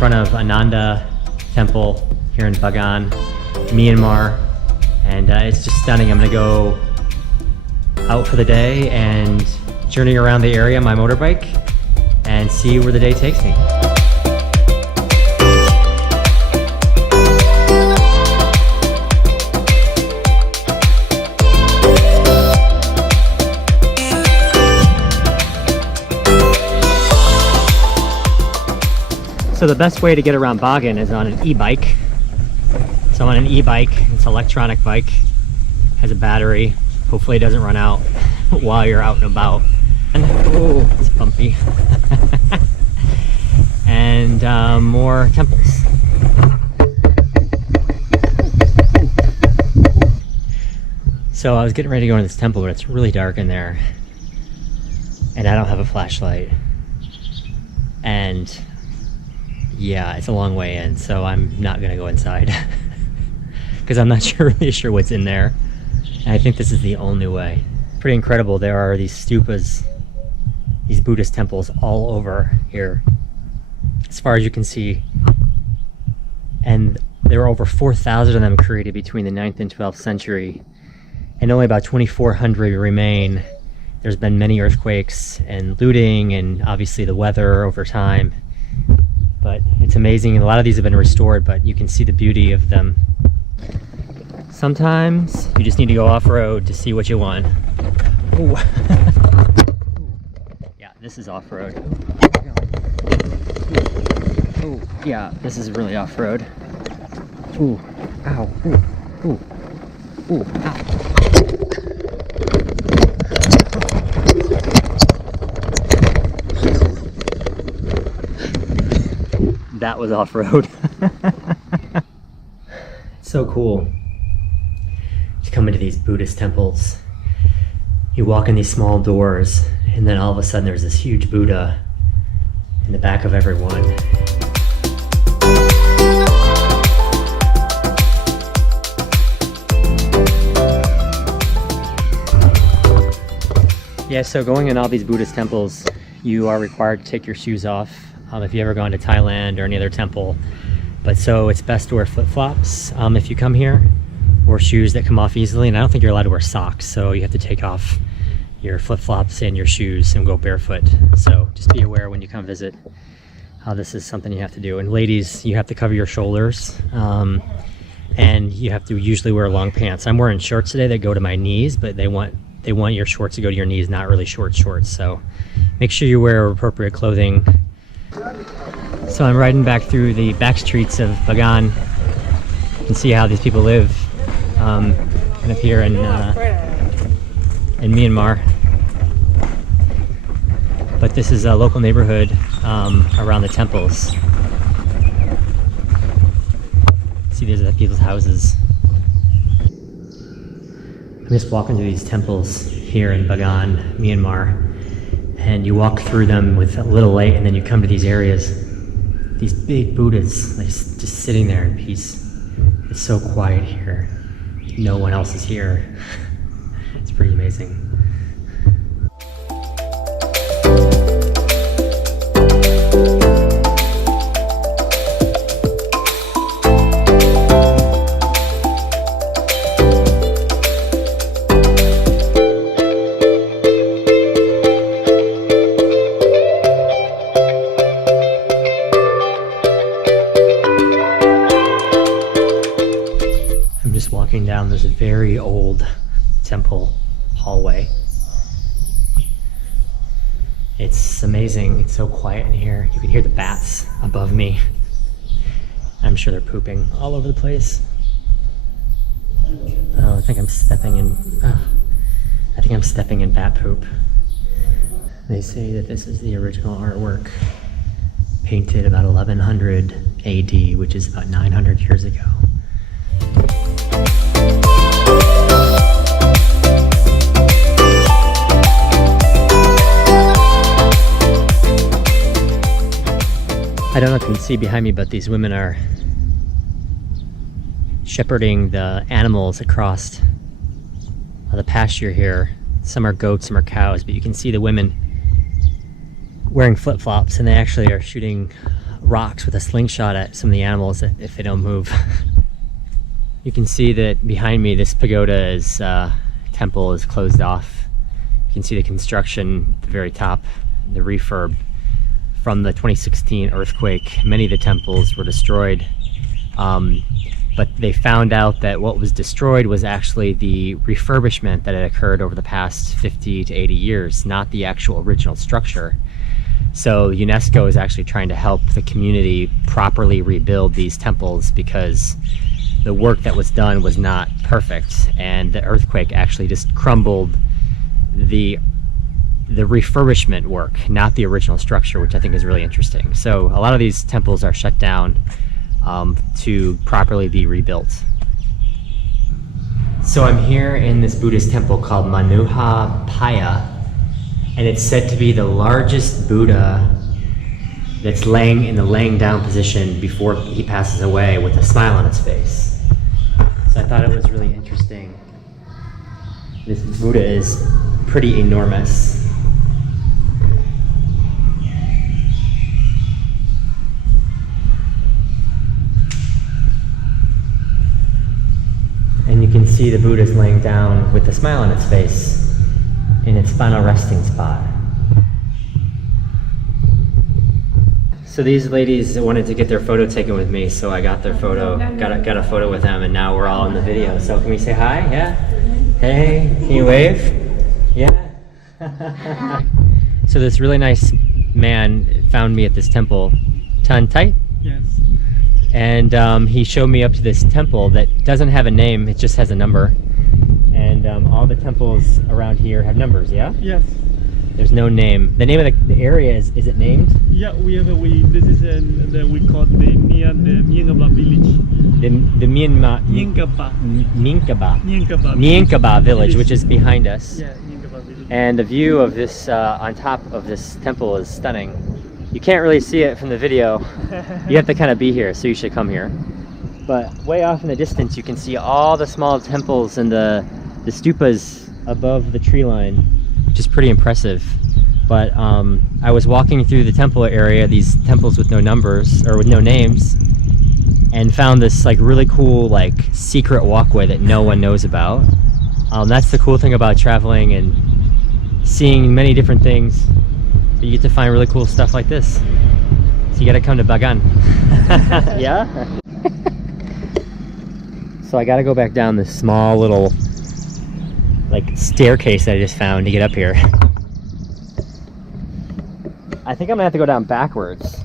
front of Ananda Temple here in Bagan, Myanmar, and it's just stunning. I'm gonna go out for the day and journey around the area on my motorbike and see where the day takes me. So the best way to get around Bagan is on an e-bike. So on an e-bike, it's an electronic bike, has a battery, hopefully it doesn't run out while you're out and about. And oh, it's bumpy. And more temples. So I was getting ready to go into this temple, but it's really dark in there. And I don't have a flashlight. And yeah, it's a long way in, so I'm not gonna go inside because I'm not really sure what's in there. And I think this is the only way. Pretty incredible. There are these stupas, these Buddhist temples all over here, as far as you can see. And there were over 4,000 of them created between the 9th and 12th century, and only about 2,400 remain. There's been many earthquakes and looting and obviously the weather over time. But it's amazing. A lot of these have been restored, but you can see the beauty of them. Sometimes you just need to go off-road to see what you want. Ooh. Yeah, this is off-road. Ooh, yeah, this is really off-road. Ooh, ow, ooh, ooh, ooh, ow. That was off-road. It's so cool to come into these Buddhist temples. You walk in these small doors, and then all of a sudden there's this huge Buddha in the back of every one. Yeah, so going in all these Buddhist temples, you are required to take your shoes off. If you've ever gone to Thailand or any other temple. But so it's best to wear flip-flops if you come here, or shoes that come off easily. And I don't think you're allowed to wear socks, so you have to take off your flip-flops and your shoes and go barefoot. So just be aware when you come visit how this is something you have to do. And ladies, you have to cover your shoulders, and you have to usually wear long pants. I'm wearing shorts today that go to my knees, but they want your shorts to go to your knees, not really short shorts. So make sure you wear appropriate clothing. So I'm riding back through the back streets of Bagan. You can see how these people live kind of here in Myanmar. But this is a local neighborhood around the temples. See, there's people's houses. I'm just walking through these temples here in Bagan, Myanmar. And you walk through them with a little light, and then you come to these areas, these big Buddhas, like just sitting there in peace. It's so quiet here. No one else is here. It's pretty amazing. Walking down this very old temple hallway. It's amazing. It's so quiet in here. You can hear the bats above me. I'm sure they're pooping all over the place. Oh, I think I'm stepping in bat poop. They say that this is the original artwork, painted about 1100 AD, which is about 900 years ago. I don't know if you can see behind me, but these women are shepherding the animals across the pasture here. Some are goats, some are cows, but you can see the women wearing flip-flops, and they actually are shooting rocks with a slingshot at some of the animals if they don't move. You can see that behind me, this pagoda is temple is closed off. You can see the construction at the very top, the refurb from the 2016 earthquake. Many of the temples were destroyed, but they found out that what was destroyed was actually the refurbishment that had occurred over the past 50 to 80 years, not the actual original structure. So UNESCO is actually trying to help the community properly rebuild these temples because the work that was done was not perfect, and the earthquake actually just crumbled the refurbishment work, not the original structure, which I think is really interesting. So a lot of these temples are shut down to properly be rebuilt. So I'm here in this Buddhist temple called Manuha Temple, and it's said to be the largest Buddha that's laying in the laying down position before he passes away with a smile on his face. So I thought it was really interesting. This Buddha is pretty enormous. And you can see the Buddha's laying down with a smile on its face in its final resting spot. So these ladies wanted to get their photo taken with me, so I got their photo, got a photo with them, and now we're all in the video. So can we say hi? Yeah? Hey, can you wave? Yeah? So this really nice man found me at this temple, Tan Tai? Yes. And he showed me up to this temple that doesn't have a name, it just has a number. And all the temples around here have numbers, yeah? Yes. There's no name. The name of the area is it named? Yeah, this is we call the Myin Ka Bar Village. The Myanmar Myin Myin Ka Bar Village, which is behind us. Yeah, Myin Ka Bar Village. And the view of this on top of this temple is stunning. You can't really see it from the video. You have to kind of be here, so you should come here. But way off in the distance, you can see all the small temples and the stupas above the tree line, which is pretty impressive. But I was walking through the temple area, these temples with no numbers or with no names, and found this like really cool like secret walkway that no one knows about. That's the cool thing about traveling and seeing many different things. You get to find really cool stuff like this. So you gotta come to Bagan. Yeah? So I gotta go back down this small little like staircase that I just found to get up here. I think I'm gonna have to go down backwards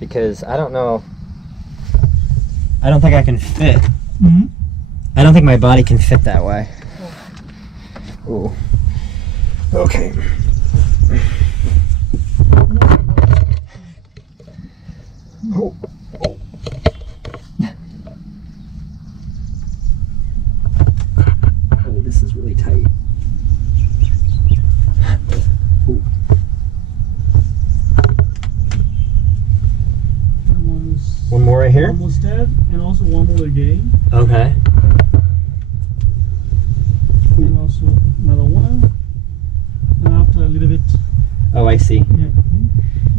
because I don't know. I don't think I can fit. Mm-hmm. I don't think my body can fit that way. Ooh. Okay. Oh. Oh, this is really tight. Ooh. One more right here? One more step, and also one more again. Okay. And also another one. And after a little bit. Oh, I see. Yeah.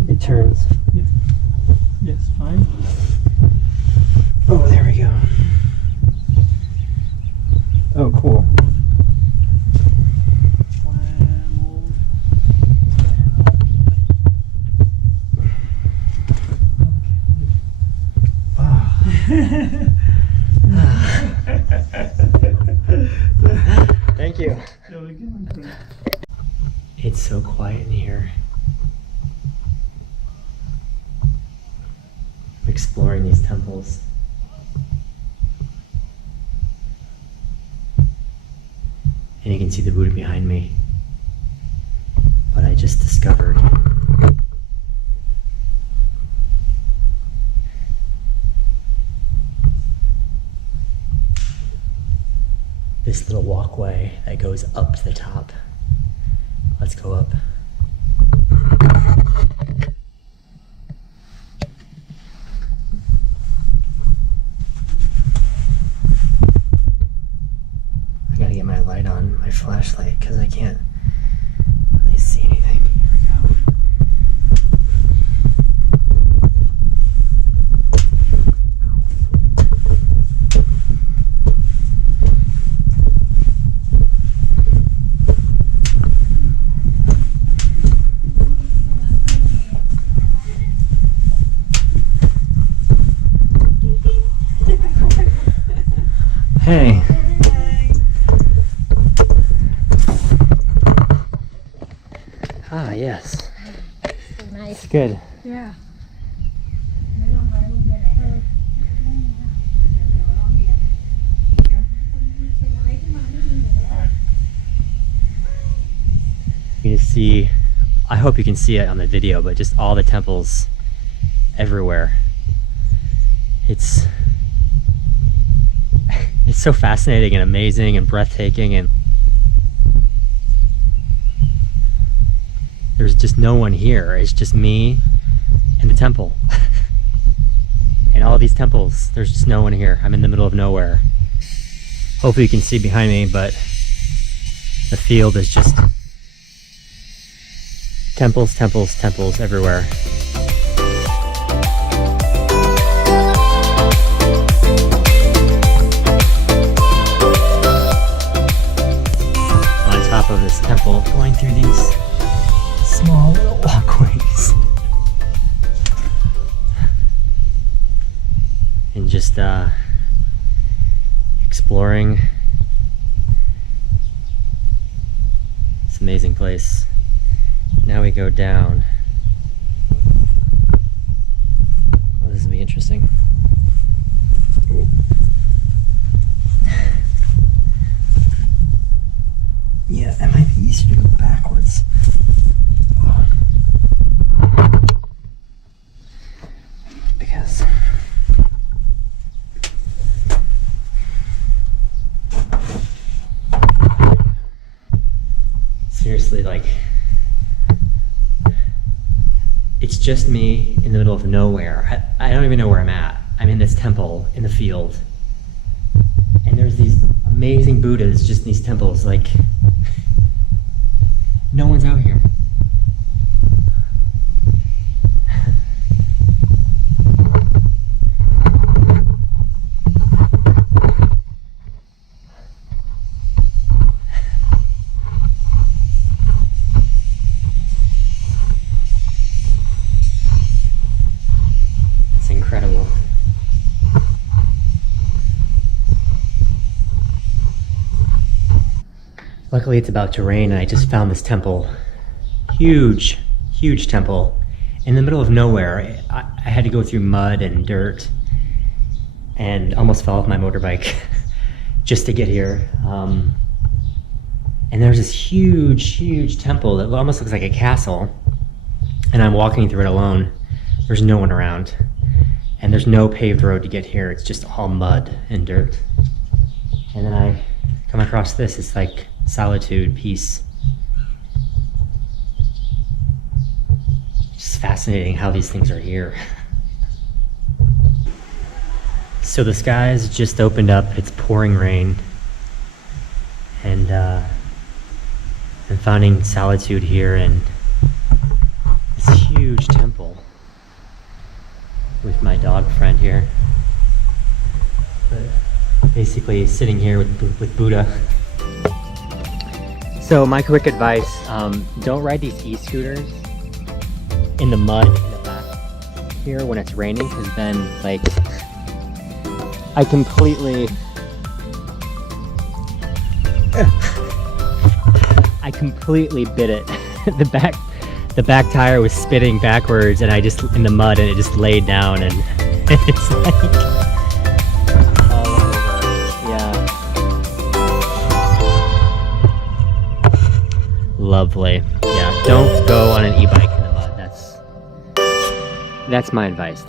It turns. Yeah. Yes, fine. Oh, there we go. Oh, cool. One more. Thank you. It's so quiet in here. I'm exploring these temples. And you can see the Buddha behind me. But I just discovered this little walkway that goes up to the top. Let's go up. I gotta get my light on, my flashlight, because I can't really see anything. Here we go. Hey. Ah, yes. Nice. Good. Yeah. You can see, I hope you can see it on the video, but just all the temples everywhere. It's so fascinating and amazing and breathtaking, and there's just no one here. It's just me and the temple. And all these temples, there's just no one here. I'm in the middle of nowhere. Hopefully you can see behind me, but the field is just temples, temples, temples everywhere. On top of this temple, going through these small little walkways. And just exploring this amazing place. Now we go down. Oh, this will be interesting. Yeah, it might be easier to go backwards. Because seriously, like, it's just me in the middle of nowhere. I don't even know where I'm at. I'm in this temple in the field. And there's these amazing Buddhas just in these temples. Like, no one's out here. Incredible. Luckily it's about to rain and I just found this temple. Huge, huge temple in the middle of nowhere. I had to go through mud and dirt and almost fell off my motorbike just to get here. And there's this huge, huge temple that almost looks like a castle. And I'm walking through it alone. There's no one around. And there's no paved road to get here. It's just all mud and dirt. And then I come across this. It's like solitude, peace. It's fascinating how these things are here. So the skies just opened up. It's pouring rain. And I'm finding solitude here in this huge temple. With my dog friend here, but basically sitting here with Buddha. So my quick advice, don't ride these e-scooters in the mud in the back here when it's raining, because then like I completely bit it. The back tire was spinning backwards and I just in the mud and it just laid down and it's like all over. Yeah. Lovely. Yeah, don't go on an e-bike in the mud. That's my advice.